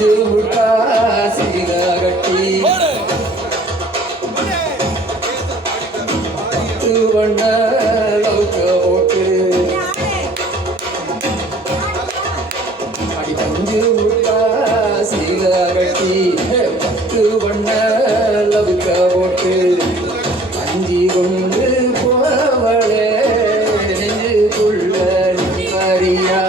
பஞ்சு முட்டா சீலா கட்டி வண்ண லவுக்க ஓட்டு அடி பஞ்சு முட்டா சீலா கட்டி பத்து வண்ண லவுக்க ஓட்டு அஞ்சி கொண்டு போவளே நெஞ்சுக்குள்ள நிம்மதியா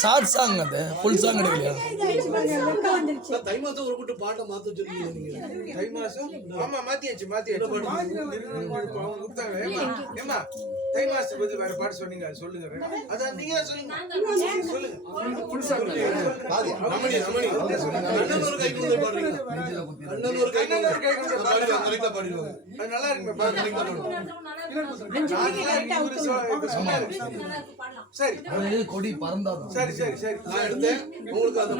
ஷார்ட் சாங் அது ஃபுல் சாங் எடுக்கலையா தை மாசம் ஒரு கூட்டு பாட்டை மாத்த வச்சிருக்கீங்க. தை மாசம் ஆமா மாத்தியாச்சு அவங்க கொடுத்தாங்க. ஏமா தை மாசத்துக்கு பத்தி வேற பாட்டு சொன்னீங்க, சொல்லுங்க. அதான் நீங்க சொல்லுங்க. கண்ணனூர் கை கொண்டு பாடுறீங்க. கண்ணனூர் கை கொண்டு கரெக்டா பாடுவாங்க. அது நல்லா இருக்குமே பாட்டு. சரி கொடி பறந்தாதான். சரி நான் எடுத்தேன் உங்களுக்கு அந்த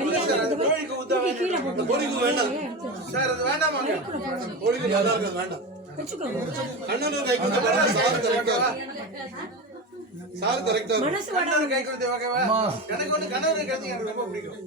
கோழிக்கு ஊத்த வேண்டாம். கோழிக்கு வேண்டாம் சார், அது வேண்டாமாங்க. கோழிக்கு வேண்டாம். கண்ணனூர் கை கொண்டு சார் கரெக்டா கண்ணனூர் கை கொண்டு ஓகேவா? எனக்கு வந்து கண்ணனூர் கை ரொம்ப பிடிக்கும்.